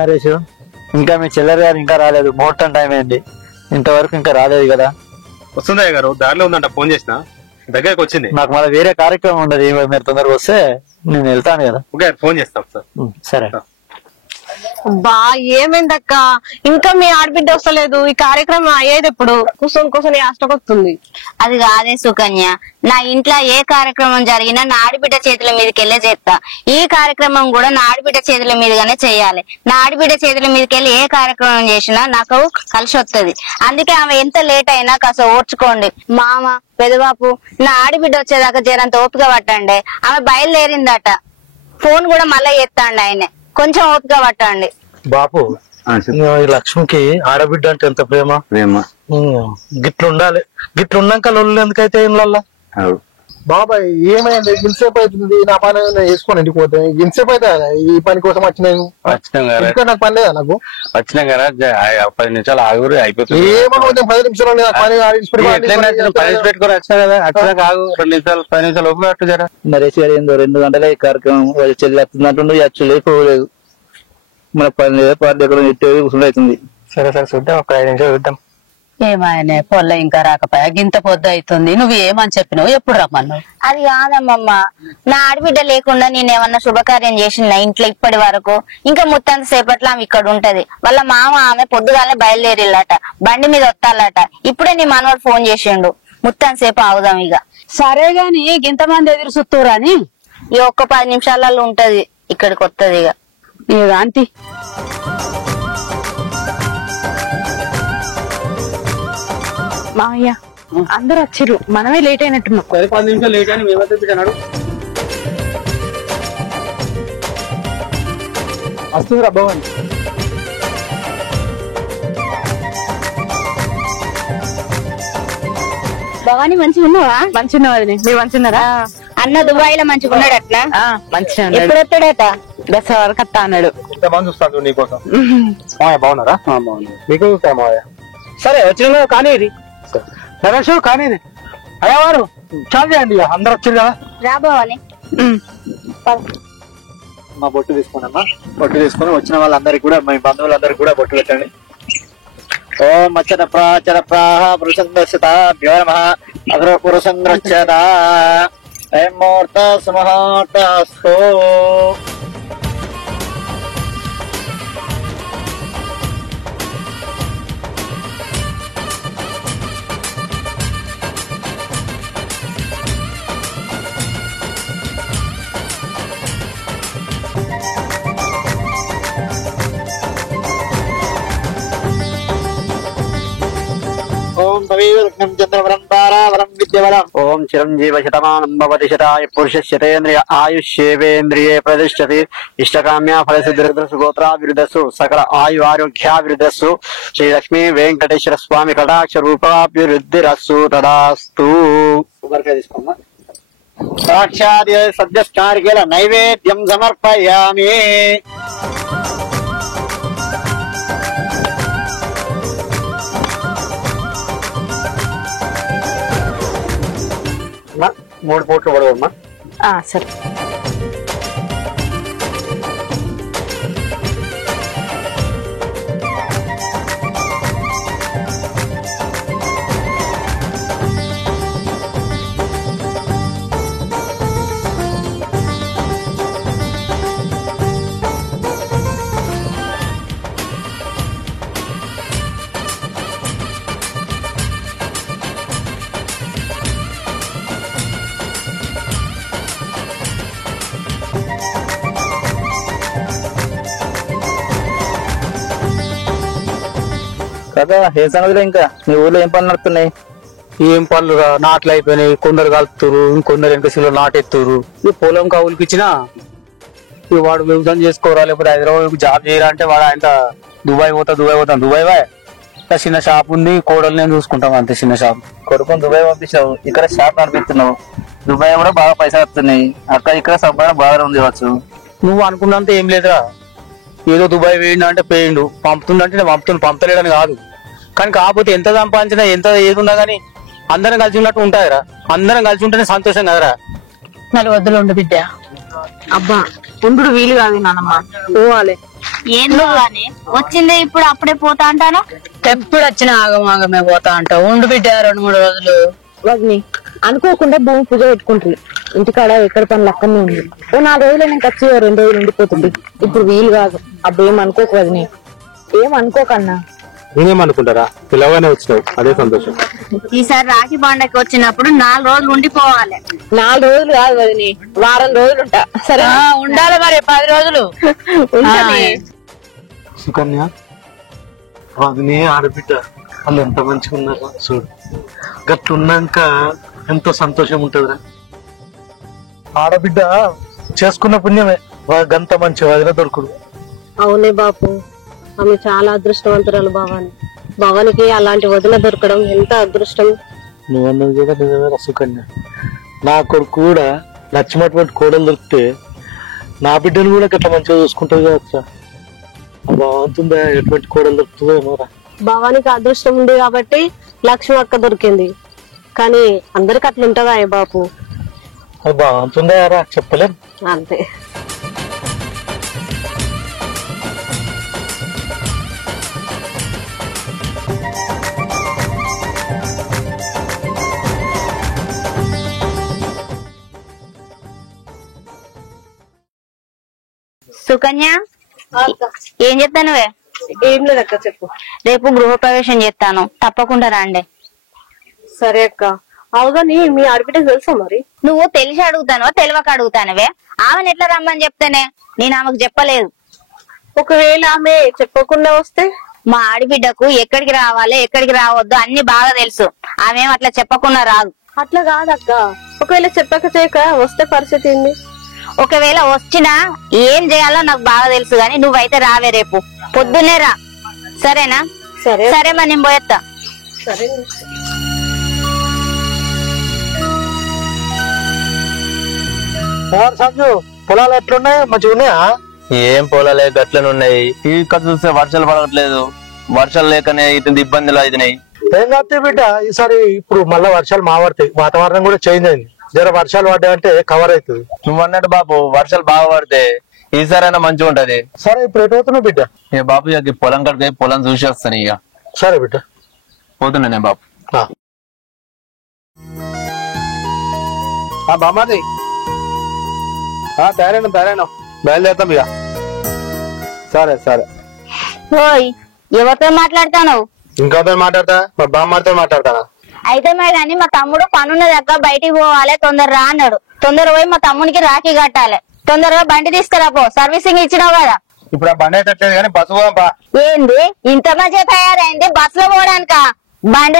నరేష్, ఇంకా మీ చెల్లెలు గారు ఇంకా రాలేదు, ముహూర్తం టైం అయింది, ఇంతవరకు ఇంకా రాలేదు కదా? వస్తుందా గారు? దారిలో ఉందంట, ఫోన్ చేసిన, దగ్గరకు వచ్చింది. నాకు మళ్ళీ వేరే కార్యక్రమం ఉండదు, మీరు తొందరగా వస్తే నేను వెళ్తాను కదా. ఓకే, ఫోన్ చేస్తా సార్. సరే. బా ఏమైందక్క, ఇంకా మీ ఆడబిడ్డ వస్తలేదు, ఈ కార్యక్రమం అయ్యేది ఎప్పుడు? కూర్చొని ఆష్టకొస్తుంది. అది కాదే సుకన్య, నా ఇంట్లో ఏ కార్యక్రమం జరిగినా నా ఆడబిడ్డ చేతుల మీదకెళ్ళే చేస్తా. ఈ కార్యక్రమం కూడా నా ఆడబిడ్డ చేతుల మీదుగానే చెయ్యాలి. నా ఆడబిడ్డ చేతుల మీదకెళ్ళి ఏ కార్యక్రమం చేసినా నాకు కలిసి వస్తుంది. అందుకే ఆమె ఎంత లేట్ అయినా కాస్త ఓర్చుకోండి. మామ, పెదబాపు, నా ఆడబిడ్డ వచ్చేదాకా జరంత ఓపిక పట్టండి. ఆమె బయలుదేరిందట, ఫోన్ కూడా మళ్ళా చేస్తాండి ఆయన, కొంచెం ఓపిక పట్టండి. బాపు, ఈ లక్ష్మికి ఆడబిడ్డ అంటే ఎంత ప్రేమ. గిట్లుండాలి, గిట్లున్నాక లొల్లు ఎందుకైతే ఏం బాబాయ్ ఏమైంది? ఇంతసేపు అవుతుంది, నా పని వేసుకొని ఇంటికి పోతే ఇంతసేపు అయితే ఈ పని కోసం వచ్చినాను. నాకు పని లేదా? నాకు వచ్చినా కదా 10 నిమిషాలు ఆగురు అయిపోతుంది. ఏమో 10 నిమిషాలు పెట్టుకుని వచ్చినా కదా, వచ్చినా కాదు 2 నిమిషాలు 10 నిమిషాలు ఒప్పుకట్టు జరా. నరేష్ గారు ఏందో 2 గంటలే ఈ కార్యక్రమం, చెల్లి వస్తుందంటుండే అచ్చు లేకపోలేదు. మన పని లేదా పార్టీ దగ్గర కూర్చుంటే అవుతుంది. సరే సరే చూద్దాం, ఒక 5 నిమిషాలు చూద్దాం. ఏమాయనే పొల్ల ఇంకా రాకపోయా, గింత పొద్దు అవుతుంది, నువ్వు ఏమని చెప్పినావు, ఎప్పుడు రమ్మన్నావు? అది కాదమ్మమ్మ, నా ఆడబిడ్డ లేకుండా నేనేమన్నా శుభకార్యం చేసిన ఇంట్లో ఇప్పటి వరకు? ఇంకా ముత్తంత సేపట్లో ఆమె ఇక్కడ ఉంటది. వాళ్ళ మామ ఆమె పొద్దుగాలే బయలుదేరిల్లట, బండి మీద వస్తాలట. ఇప్పుడే నీ మనవాడు ఫోన్ చేసిండు, ముత్తంత సేపు ఆగుదాం ఇక. సరే గాని ఇంతమంది ఎదురు చూస్తురాని, ఈ ఒక్క 10 నిమిషాలలో ఉంటది, ఇక్కడికి వస్తుంది ఇక. ఆంటీ మామయ్య అందరు వచ్చిర్రు, మనమే లేట్ అయినట్టున్నాం. 10 నిమిషాలు లేట్ అని మేమైతే అన్నాడు. వస్తుంది రా భవన్. భవాని మంచిగా ఉన్నావా? మంచిగా ఉన్నది, మీరు మంచిగా ఉన్నారా? అన్న దుబాయ్ లో మంచిగా ఉన్నాడు అట్లా? మంచిగా ఎప్పుడు వస్తాడట? దసరా వరకు వస్తా అన్నాడు. మంది చూస్తాను నీకోసం. బాగున్నారా? బాగున్నారు. మీకు చూస్తాను మావయ్య. సరే వచ్చిన కానీ ఇది నరేష్, కానీ అయ్యవారు చాలు చేయండి, అందరు వచ్చారు కదా. రాబోవని మా బొట్టు తీసుకోనమ్మా, బొట్టు తీసుకొని వచ్చిన వాళ్ళందరికి కూడా, మీ బంధువులందరికి కూడా బొట్టు పెట్టండి. ఓం అచ్చత ప్రాచర ప్రాహ పురుషంద్రస్యత భ్యో నమః అగ్ర పురుషంద్రస్యత ముహూర్త సుముహూర్తస్తు. ఓం పవీరత్నం చంద్రవరం తారావరం విద్యవరం. ఓం చిరంజీవ శతమానం భవతి శతాయ పురుషేంద్రియ ఆయుష్యేవేంద్రియే ప్రతిష్టతి. ఇష్టకామ్య ఫలసిద్ధిర్దస్సు గోత్రాభివృద్ధస్సు సకల ఆయు ఆరోగ్యాభివృద్ధస్సు. శ్రీ లక్ష్మీ వెంకటేశ్వర స్వామి కటాక్ష రూపాభివృద్ధిరస్సు తదాస్తు. తీసుకోమ్మా. సాక్షాత్ సద్యస్కారికేల నైవేద్యం సమర్పయామి. మూడు పోట్లు పడవమ్మా. సరే. కదా ఏ సంగతిలో ఇంకా మీ ఊర్లో ఏం పనులు నడుస్తున్నాయి? ఏం పనులు నాట్లు అయిపోయినాయి, కొందరు కలుపుతారు, ఇంకొందరు వెనకసిలో నాటెత్తురు. ఈ పొలం కవులకి ఇచ్చినా వాడు వ్యవసాయం చేసుకోరా, లేకపోతే హైదరాబాద్ జాబ్ చేయరా అంటే వాడు ఆయన దుబాయ్ పోతాం. దుబాయ్ చిన్న షాప్ ఉంది, కోడలు నేను చూసుకుంటాం అంతే. చిన్న షాప్. కొడుకుని దుబాయ్ పంపించావు, ఇక్కడ షాప్ నడిపిస్తున్నావు. దుబాయ్ కూడా బాగా పైసలు వస్తున్నాయి, అక్కడ ఇక్కడ సంపాదన బాగా ఉంది వచ్చు. నువ్వు అనుకున్నంత ఏం లేదురా. ఏదో దుబాయ్ వేయండి అంటే పేయిండు, పంపుతుండంటే నేను పంపలేడని కాదు. కానీ కాకపోతే ఎంత సంపాదించినా ఎంత ఏది ఉన్నా గానీ అందరం కలిసి ఉన్నట్టు ఉంటాయిరా. అందరం కలిసి ఉంటేనే సంతోషం కదరా. నలువద్దులు ఉండు బిడ్డ. అబ్బా ఉండు వీలు కాదు నానమ్మ, పోవాలి. ఏందో గాని వచ్చిందే ఇప్పుడు అప్పుడే పోతా అంటాను. ఎప్పుడు వచ్చినా ఆగమాగమే పోతా అంటావు. ఉండు బిడ్డ 2-3 రోజులు. వదిని అనుకోకుండా భూమి పూజ పెట్టుకుంటుంది. ఇంటికాడ ఎక్కడ పనులు అక్కడనే ఉంది. ఓ 4 రోజులు నేను ఖర్చు 2 రోజులు ఉండిపోతుంది. ఇప్పుడు వీలు కాదు. అబ్బా ఏం అనుకోకు వదిని, ఏం అనుకోకన్నా. నేనేమనుకుంటారా, పిల్లగానే వచ్చినావు, అదే సంతోషం. ఈసారి రాఖీ పండగకి వచ్చినప్పుడు 4 రోజులు ఉండిపోవాలి. 4 రోజులు కాదు వదిని, వారం రోజులు ఉంటా. సరే ఉండాలి మరి 10 రోజులు. సుకన్య వదిని ఆడబిడ్డ వాళ్ళు ఎంత మంచిగా ఉన్నారా చూడు. గట్లున్నాక ఎంతో సంతోషం ఉంటదిరా. ఆడబిడ్డ చేసుకున్న పుణ్యమే గంత మంచి వదిన దొరుకుడు. అవునే బాపు, ఆమె చాలా అదృష్టవంతురాలు. భవానికి అలాంటి వదిన దొరకడం ఎంత అదృష్టం. నువ్వన్నది కూడా నిజమే సుకన్య. నా కొడుకు కూడా నచ్చినటువంటి కోడలు దొరికితే నా బిడ్డను కూడా గట్ల మంచిగా చూసుకుంటది కదా. బాగుంటుందా ఎటువంటి కోడలు దొరుకుతుందో ఏమోరా. భవానికి అదృష్టం ఉంది కాబట్టి లక్ష్మి అక్క దొరికింది. కానీ అందరికి అట్లా ఉంటదా ఏ బాపు? అది బాగుంటుందా రా, చెప్పలేం. అంతే. సుకన్య ఏం చెప్తానువే? ఏం లేదు అక్క, చెప్పు. రేపు గృహప్రవేశం చేస్తాను, తప్పకుండా రండి. సరే అక్క. అవుగాని మీ ఆడబిడ్డకు తెలుసా మరి? నువ్వు తెలిసి అడుగుతానో తెలియక అడుగుతానవే? ఆమెను ఎట్లా రమ్మని చెప్తేనే, నేను ఆమెకు చెప్పలేదు. ఒకవేళ ఆమె చెప్పకుండా వస్తే? మా ఆడబిడ్డకు ఎక్కడికి రావాలి ఎక్కడికి రావద్దు అన్ని బాగా తెలుసు. ఆమె అట్లా చెప్పకుండా రాదు. అట్లా కాదక్క, ఒకవేళ చెప్పక చేయక వస్తే పరిస్థితి ఏంది? ఒకవేళ వచ్చినా ఏం చేయాలో నాకు బాగా తెలుసు గాని నువ్వైతే రావే, రేపు పొద్దున్నే రా. సరేనా? సరే సరే మరి నేను పోయేస్తా. సరే. సంజు పొలాలు ఎట్లున్నాయి, మంచిగా ఉన్నాయా? ఏం పొలాలే గట్లనున్నాయి. ఇక్కడ చూస్తే వర్షాలు పడట్లేదు. వర్షాలు లేకనే ఇతని ఇబ్బందులు అవుతున్నాయి. ఏం కాదు బిడ్డ, ఈసారి ఇప్పుడు మళ్ళా వర్షాలు మావడతాయి. వాతావరణం కూడా చేంజ్ అయింది. జర వర్షాలు పడ్డాయంటే కవర్ అవుతుంది. నువ్వు అన్నట్టు బాబు, వర్షాలు బాగా పడితే ఈసారైనా మంచిగా ఉంటది. సరే ఇప్పుడు ఎటు అవుతున్నావు బిడ్డ? ఇక బాబు ఇక పొలం కడికి పొలం చూసి వస్తాను. ఇక సరే బిడ్డ, పోతున్నానే బాబు. బామ్మది తయారైనా బయలుదేరుతాం ఇక. సరే సరే. ఓయ్, ఎవరితో మాట్లాడతాను? ఇంకోతో మాట్లాడతా, మా బామ్మతో మాట్లాడతానా? అయితే మరి కానీ మా తమ్ముడు పనున్నది అక్క, బయటికి పోవాలి, తొందర రా అన్నాడు. తొందర పోయి మా తమ్మునికి రాఖీ కట్టాలి. తొందరగా బండి తీసుకురా పో, సర్వీసింగ్ ఇచ్చినావు కదా. ఇప్పుడు ఆ బండి అయితే కానీ బస్సు పోదాంపా. ఏంది ఇంత మంచిగా తయారైంది? బస్ లో పోవడానిక? బండి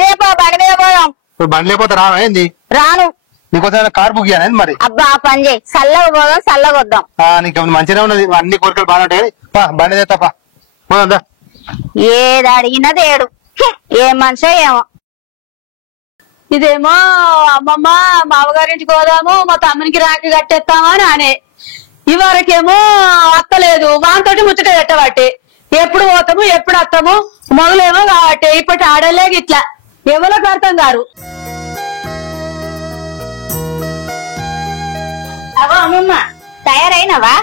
మీద పోదాం. ఇప్పుడు బండి లేకపోతే రావేంది? రాను. నీకోసం కార్ బుక్ చేయాలి మరి. అబ్బా పని చేయి, చల్లగా పోదాం, చల్లగా వద్దాం. నీకు మంచిగా ఉన్నది, అన్ని కోరికలు బాగా ఉంటాయి. బండి తెస్తాపా, పోదా. ఏది అడిగినా తేడు. ఏ మనిషో ఏమో. ఇదేమో అమ్మమ్మ మామగారింటికి పోదాము, మా తమ్మునికి రాఖీ కట్టేస్తామా అని అనే. ఇవరకేమో అత్తలేదు, వాంతోటి ముచ్చట పెట్టబట్టి ఎప్పుడు పోతాము ఎప్పుడు వస్తాము మొదలేమో కాబట్టి ఇప్పటి ఆడలేక ఇట్లా ఎవరికి అర్థం కారు. అవో అమ్మమ్మ, తయారైనవా?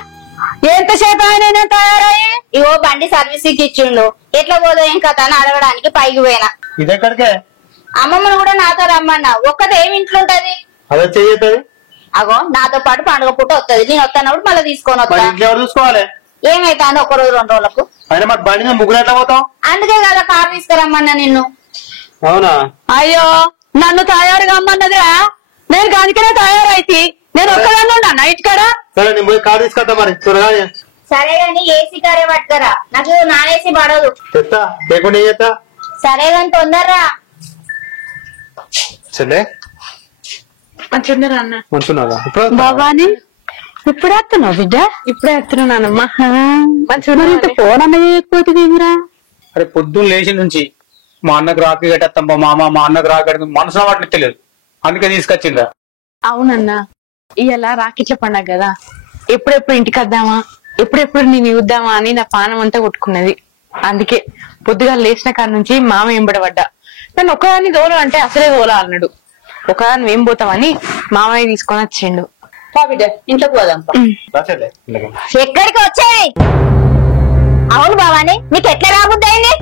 ఎంతసేపు ఆయన తయారయ్యి? ఇగో బండి సర్వీసింగ్ ఇచ్చిండు, ఎట్లా పోదో ఏం కథ అని అడగడానికి పైకి పోయినా. ఇదెక్కడికే? అమ్మమ్మను కూడా నాతో రమ్మన్నా. ఒక్కతే ఏమి ఇంట్లో ఉంటది? అదే చెయ్యి. అగో నాతో పాటు పండుగ పూట వస్తుంది. నేను వస్తానప్పుడు మళ్ళీ తీసుకొని వస్తా. ఎవరు చూసుకోవాలి? ఏమైతే అని 1 రోజు 2 రోజులకు. అయినా మరి బండి ముగ్గురు ఎట్లా పోతాం? అందుకే కదా కారు తీసుకురమ్మన్నా నిన్ను. అవునా? అయ్యో, నన్ను తయారుగా అమ్మన్నదిరా, నేను కనుకనే తయారైతే. నేను ఒక్కదాన్ని ఉన్నా ఇంటికాడ. సరే నేను పోయి కారు తీసుకొస్తా మరి త్వరగా. సరే గాని ఏసీ కారే పట్టుకరా, నాకు నాన్ ఏసీ పడదు. తెస్తా, లేకుండా ఏం చేస్తా? సరే గాని తొందరరా. చెల్లె మంచున్నారా? బాబాని ఇప్పుడు వస్తున్నావు బిడ్డ? ఇప్పుడే వస్తున్నానమ్మా. ఫోన్ చేయకపోతేమిరా? అరే పొద్దున్న లేచి నుంచి మా అన్నకు రాఖీ కట్టేస్తాం మా అన్నకు రాఖీ కట్ట మనసులో వాటిని తెలియదు, అందుకే తీసుకొచ్చిందా. అవునన్నా, ఇవాళ రాకిట్ల పండగ కదా, ఎప్పుడెప్పుడు ఇంటికి వద్దామా, ఎప్పుడెప్పుడు నేను చూద్దామా అని నా పానం అంతా కొట్టుకున్నది. అందుకే పొద్దుగా లేచిన కాడ నుంచి మామ ఎంబడబడ్డా. నన్ను ఒక్కదాన్ని దోలు అంటే అసలే దోలా అన్నాడు. ఒకదాన్ని ఏం పోతామని మామయ్య తీసుకొని వచ్చిండు. బిడ్డ ఇంట్లోకి పోదాం. ఎక్కడికి వచ్చాయి? అవును బావాని, నీకు ఎట్లా రాబుద్దయింది?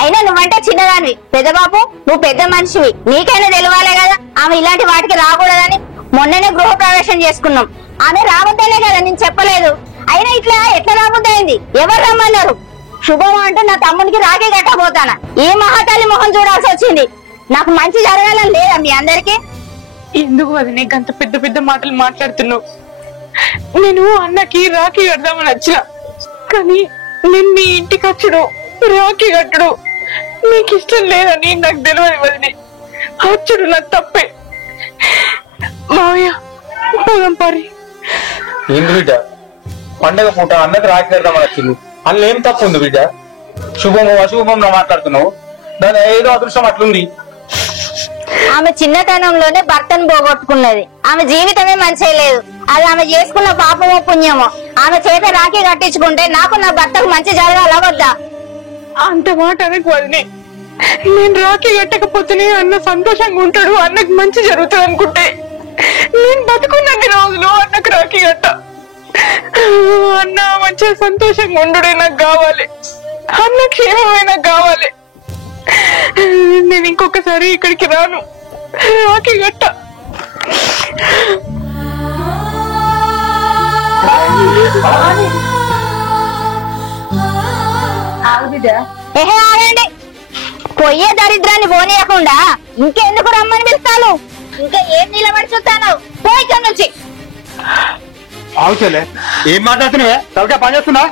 అయినా నువ్వంటే చిన్నదానివి, పెద్ద బాబు నువ్వు పెద్ద మనిషివి, నీకైనా తెలియాలే కదా ఆమె ఇలాంటి వాటికి రాకూడదని. మొన్ననే గృహ ప్రవేశం చేసుకున్నాం, ఆమె రాబుద్దనే కదా నేను చెప్పలేదు. అయినా ఇట్లా ఎట్లా రాబుద్దయింది? ఎవరు రమ్మన్నారు? శుభం అంటూ నా తమ్మునికి రాఖీ కట్టబోతానా? ఈ మహాతల్లి మొహం చూడాల్సి వచ్చింది. నాకు మంచి జరగాలని లేదా మీ అందరికి? ఎందుకు వదినే అంత పెద్ద పెద్ద మాటలు మాట్లాడుతున్నావు? నేను అన్నకి రాఖీ కడదామని వచ్చిన, కానీ నేను మీ ఇంటికి వచ్చుడు రాఖీ కట్టడు నీకు ఇష్టం లేదని నాకు తెలియదు వదినే. వచ్చుడు నాకు తప్పే. మావయ్య పోదాం పారి. ఏంది బిడ్డ, పండగ పూట అన్నకి రాఖీ కడదామని వచ్చింది, అందులో ఏం తప్పు ఉంది బిడ్డ? శుభము అశుభం మాట్లాడుతున్నావు, దాని ఏదో అదృష్టం అట్లుంది. ఆమె చిన్నతనంలోనే భర్తను పోగొట్టుకున్నది, ఆమె జీవితమే మంచిగా లేదు. అది ఆమె చేసుకున్న పాపమో పుణ్యమో. ఆమె చేత రాఖీ కట్టించుకుంటే నాకు నా భర్తకు మంచి జరగాలా వద్దా? అంత మాట అనకు వదినే. నేను రాఖీ కట్టకపోతేనే అన్న సంతోషంగా ఉంటాడు, అన్నకు మంచి జరుగుతుంది అనుకుంటే నేను బతుకున్నన్ని రోజులు అన్నకు రాఖీ కట్ట. అన్న మంచిగా సంతోషంగా ఉండుడే నాకు కావాలి, అన్న క్షేమమైనా కావాలి. నేను ఇంకొకసారి ఇక్కడికి రాను, రాఖీ కట్ట. ఆగండి, పొయ్యే దరిద్రాన్ని పోనీయకుండా ఇంకెందుకు రమ్మని పిలుస్తాను? ఇంకా ఏం నిలబడి చూస్తాను? పోయి ఇక్కడ నుంచి. అవుతలే, ఏం మాట్లాడుతున్నావే? తలకే పని చేస్తున్నా?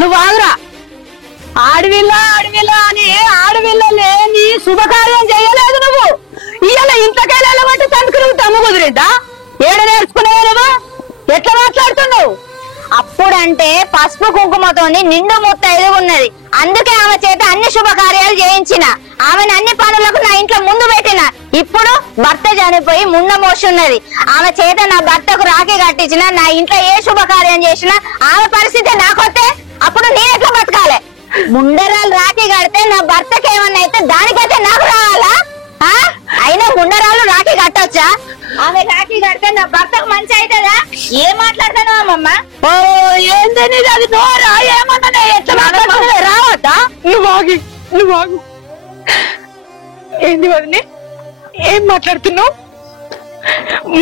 నువ్వు ఆగురా. ఆడవిల్లా అని ఆడవిల్లలే నీ శుభకార్యం చేయలేదు నువ్వు. ఇవాళ ఇంతకాయలు సంస్కృతి తమ్ము కుదిరిందా? ఏడ నేర్చుకునేవా నువ్వు? ఎట్లా మాట్లాడుతున్నావు? అప్పుడంటే పసుపు కుంకుమతోని నిండు ముత్తైదు ఉన్నది, అందుకే ఆమె చేత అన్ని శుభకార్యాలు చేయించిన. ఆమెను అన్ని పనులకు నా ఇంట్లో ముందు పెట్టిన. ఇప్పుడు భర్త చనిపోయి ముండ మోసున్నది, ఆమె చేత నా భర్తకు రాఖీ కట్టించిన. నా ఇంట్లో ఏ శుభకార్యం చేసినా ఆమె పరిస్థితి నాకొస్తే అప్పుడు నేను ఎట్లా బతకాలి? ముండరాలు రాఖీ కడితే నా భర్తకి ఏమన్నా అయితే దానికైతే నాకు రావాలా? అయినా ముండరాలు రాఖీ కట్టొచ్చా? ఆమె రాఖీ కడితే నా భర్తకు మంచి అవుతుందా? ఏం మాట్లాడతాను అమ్మమ్మ? ఓ ఏందని అది నోరా? ఏమన్నా ఎట్లా మాట్లాడుతున్నా? రావద్దా? నువ్వు ఆగు. ఏంది వదినే, ఏం మాట్లాడుతున్నావు?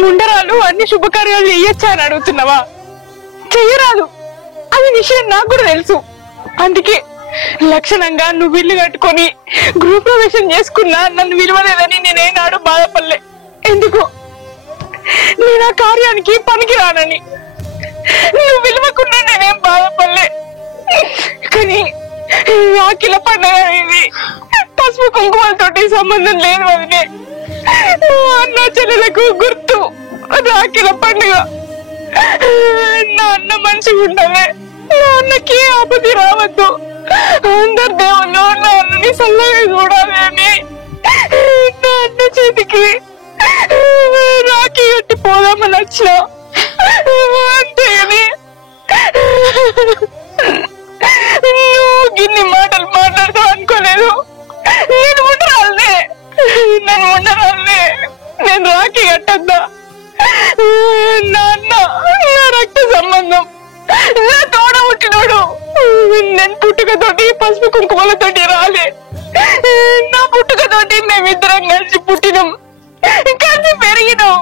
ముండరాలు అన్ని శుభకార్యాలు చెయ్యొచ్చా అని అడుగుతున్నావా? చెయ్యరాదు, అది విషయం నాకు కూడా తెలుసు. అందుకే లక్షణంగా నువ్వు ఇల్లు కట్టుకొని గృహప్రవేశం చేసుకున్నా నన్ను విలువలేదని నేనేనాడు బాధపడలే. ఎందుకు? నేను ఆ కార్యానికి పనికి రానని. నువ్వు విలువకున్నా నేనేం బాధపడలే. కానీ రాఖీల పండుగ ఇది, పసుపు కుంకుమలతోటి సంబంధం లేదు వదినే. అన్న చెల్లెలకు గుర్తు రాఖీల పండుగ. నా అన్న మంచిగా ఉండాలి, నా అన్నకి ఆపది రావద్దు, అందరు దేవుళ్ళు నా అన్నని సల్లగా చూడాలి అని నా అన్న చేతికి రాఖీ కట్టి పోదామని వచ్చిన. అంతేగాని నువ్వు గిన్ని మాటలు మాట్లాడతావు అనుకోలేదు. నేను ఉండరాలే, నేను రాఖీ కట్టద్దా? నా అన్న నా రక్త సంబంధం, నా తోడ పుట్టినోడు. నేను పుట్టుకతోటి పసుపు కుంకుమలతోటి రాలే. నా పుట్టుకతోటి మేమిద్దరం కలిసి పుట్టినాం, కలిసి పెరిగినాం.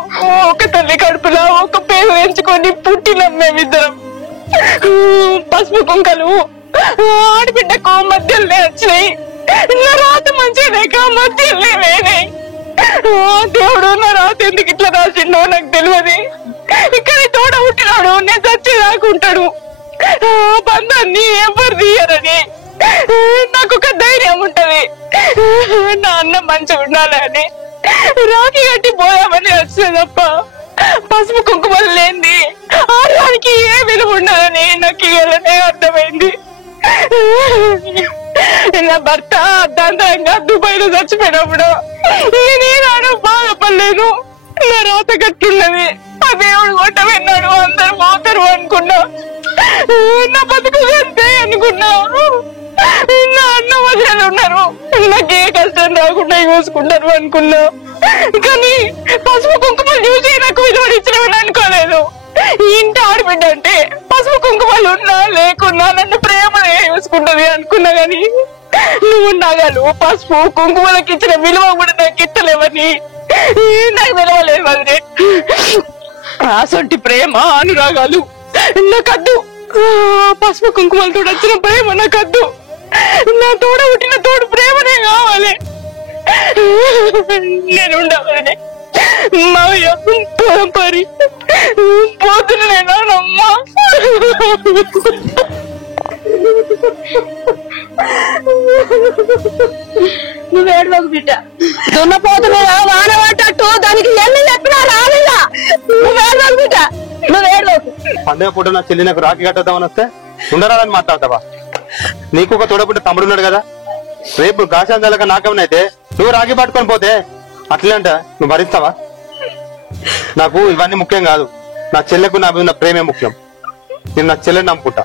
ఒక తల్లి కడుపులా ఒక పేరు ఎంచుకొని పుట్టినాం మేమిద్దరం. పసుపు కుంకలు ఆడబిడ్డకు మధ్యలోనే వచ్చినాయి, నా రాత మంచిగా లేక మధ్యలోనే వేనాయి. దేవుడు నా రాత ఎందుకు ఇట్లా రాసిండో నాకు తెలియదు. ఇక్కడ తోడ పుట్టినాడు, నేను చచ్చి రాకుంటాడు. బంధాన్ని ఎవరు తీయరని నాకు ఒక ధైర్యం ఉంటది. నా అన్న మంచిగా ఉండాలని రాఖీ కట్టి పోదామని వచ్చిన తప్ప పసుపు కుంకుమలు లేని ఆడడానికి ఏ విలువ ఉండదని నాకు ఇలానే అర్థమైంది. నా భర్త అర్ధాంతరంగా దుబాయ్ లో చచ్చిపోయినప్పుడు నేనేనాడు బాధపడలేను. నా రాత కట్టున్నది, ఆ దేవుడు కొట్ట విన్నాడు, అందరు పోతారు అనుకున్నా. నా బతుకు అంతే అనుకున్నా. నా అన్న వదిలేలు ఉన్నారు, నాకే కష్టం రాకుండా చూసుకుంటారు అనుకున్నా. కానీ పసుపు కుంకుమలు చూసి నాకు విలువలు ఇచ్చినవని అనుకోలేదు. ఇంటి ఆడబిడ్డ అంటే పసుపు కుంకుమలు ఉన్నా లేకున్నా నన్ను ప్రేమనే చూసుకుంటది అనుకున్నా గాని నువ్వు నగలు పసుపు కుంకుమలకు ఇచ్చిన విలువ కూడా నాకు ఇస్తలేవని నాకు తెలవలేదు. వదిలే అసొంటి ప్రేమ అనురాగాలు నాకద్దు. పసుపు కుంకుమలతో వచ్చిన ప్రేమ నాకద్దు. నా తోడ పుట్టిన తోడు ప్రేమనే కావాలి. నేను ఉండవనే మావయ్య పరి పోతున్నానమ్మా. నువ్వేడు బిడ్డ దున్నపోతున్నా వాన పట్టట్టు దానికి ఎన్ని చెప్పినా రాలేదా? నువ్వేడు బిడ్డ నువ్వేడు. పండుగ పూట నా చెల్లి నాకు రాఖీ కట్టేద్దామని వస్తే ఉండరాదని మాట్లాడతావా? నీకు ఒక తోడపుట్ట తమ్ముడు ఉన్నాడు కదా, రేపు గాశాందాలక నాకేమనైతే నువ్వు రాఖీ పట్టుకొని పోతే అట్లే అంట నువ్వు భరిస్తావా? నాకు ఇవన్నీ ముఖ్యం కాదు, నా చెల్లెకు నా మీద ఉన్న ప్రేమే ముఖ్యం. నేను నా చెల్లెని నమ్ముకుంటా,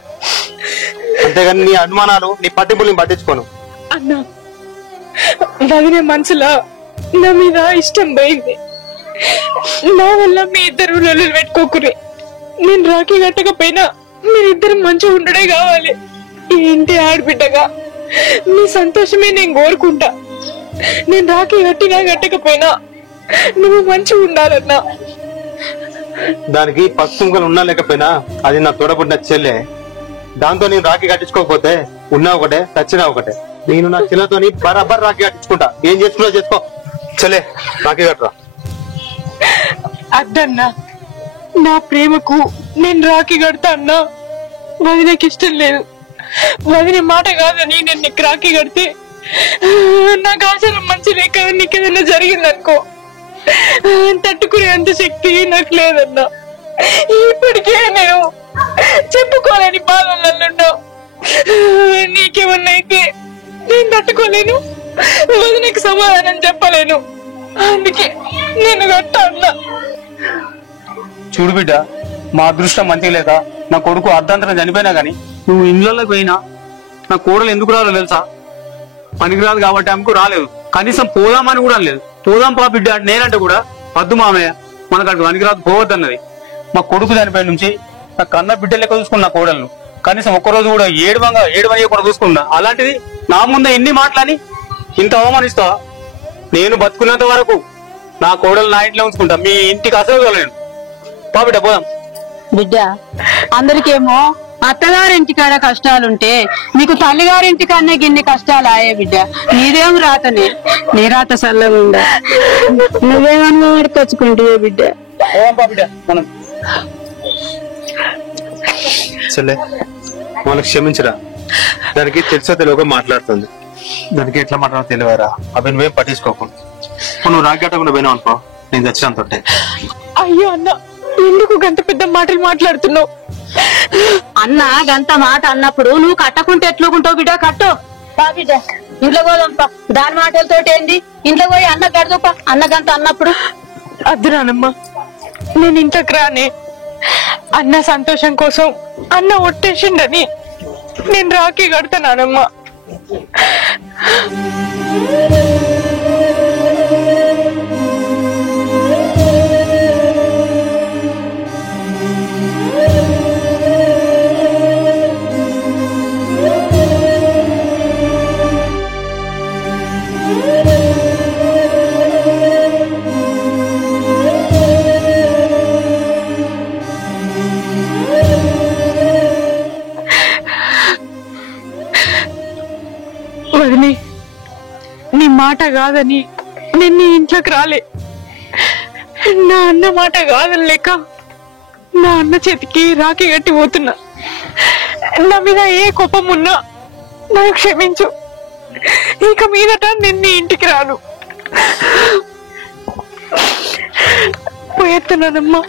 అంతేగాని నీ అనుమానాలు నీ పట్టింపులు నేను పట్టించుకోను. అన్నా వదిన మనసులో నా మీద ఇష్టం పోయింది. నా వల్ల మీ ఇద్దరు లొల్లులు పెట్టుకోకురే. నేను రాఖీ కట్టకపోయినా మీరిద్దరు మంచిగా ఉండడే కావాలి. ఏంటి ఆడబిడ్డగా నీ సంతోషమే నేను కోరుకుంటా. నేను రాఖీ కట్టినా కట్టకపోయినా నువ్వు మంచిగా ఉండాలన్నా. దానికి పసుపుంకలు ఉన్నా లేకపోయినా అది నా తోడబుట్టిన చెల్లె. దాంతో నేను రాఖీ కట్టించుకోకపోతే ఉన్నా ఒకటే చచ్చినా ఒకటే. నేను నా చెల్లెతో బరాబర్ రాఖీ కట్టించుకుంటా. ఏం చేసుకున్నా చేసుకో, చెల్లె రాఖీ కట్టరా. అద్దన్నా నా ప్రేమకు నేను రాఖీ కడతా అన్నా. వదినకి ఇష్టం లేదు. వదిన మాట కాదని నేను నీకు రాఖీ కడితే నాకు ఆచారం మంచి లేక నీకేదైనా జరిగిందనుకో తట్టుకునే అంత శక్తి నాకు లేదన్నా. ఇప్పటికే నేను చెప్పుకోలేని బాధల్లో నీకేమన్నా అయితే నేను తట్టుకోలేను, వదినకి సమాధానం చెప్పలేను. అందుకే నేను కట్టా అన్నా. చూడు బిడ్డ, మా అదృష్టం మంచిగా లేక నా కొడుకు అర్ధాంతరం చనిపోయినా గాని నువ్వు ఇండ్లలోకి పోయినా నా కోడలు ఎందుకు రాలో తెలుసా? పనికిరాదు కాబట్టి ఆమెకు రాలేదు. కనీసం పోదామని కూడా లేదు. పోదాం పా బిడ్డ అంటే నేనంటే కూడా వద్దు మామయ్య, మనకు అటు పనికిరాదు పోవద్దన్నది. మా కొడుకు చనిపోయిన నుంచి నా కన్న బిడ్డ లెక్క చూసుకున్నా కోడలను. కనీసం ఒక్కరోజు కూడా ఏడువనియకుండా చూసుకున్నా. అలాంటిది నా ముందే ఇన్ని మాటలని ఇంత అవమానిస్తావా? నేను బతుకున్నంత వరకు నా కోడలు నా ఇంట్లో ఉంచుకుంటా, మీ ఇంటికి అసలు వెళ్ళలేను. పా బిడ్డ పోదాం. బిడ్డ అందరికేమో అత్తగారింటికాడ కష్టాలుంటే నీకు తల్లిగారింటికన్నా గిన్ని కష్టాలు ఆయే బిడ్డ. నీదేం రాతనే, నీ రాత సల్లగా ఉండ. నువ్వేమన్నా ఆడుకొచ్చుకుంటే బిడ్డ. మనం చెల్లె మనకు క్షమించరా, దానికి తెలుసో తెలియక మాట్లాడుతుంది. దానికి ఎట్లా మాట్లాడో తెలియరా, అవి నువ్వేం పట్టించుకోకుండా నువ్వు రాఖీ కట్టకుండా పోయినావు అనుకో, నేను చచ్చినంత. అయ్యో అన్న, ఎందుకు గంత పెద్ద మాటలు మాట్లాడుతున్నావు? అన్న గంత మాట అన్నప్పుడు నువ్వు కట్టకుంటే ఎట్లుకుంటావు బిడ్డ? కట్టు పా బిడ్డ, ఇంట్లో పోదాంపా. దాని మాటలతో ఏంది, ఇంట్లో పోయి అన్న గడదుపా. అన్న గంత అన్నప్పుడు అద్దు రానమ్మా, నేను ఇంట్లోకి రానే. అన్న సంతోషం కోసం అన్న ఒట్టేసిండని నేను రాఖీ కడతానమ్మా. వదిని, నీ మాట కాదని నేను నీ ఇంట్లోకి రాలే. నా అన్న మాట కాదని లేక నా అన్న చేతికి రాఖీ కట్టి పోతున్నా. నా మీద ఏ కోపం ఉన్నా నాకు క్షమించు. ఇక మీదట నేను నీ ఇంటికి రాను. పోయేస్తున్నానమ్మా.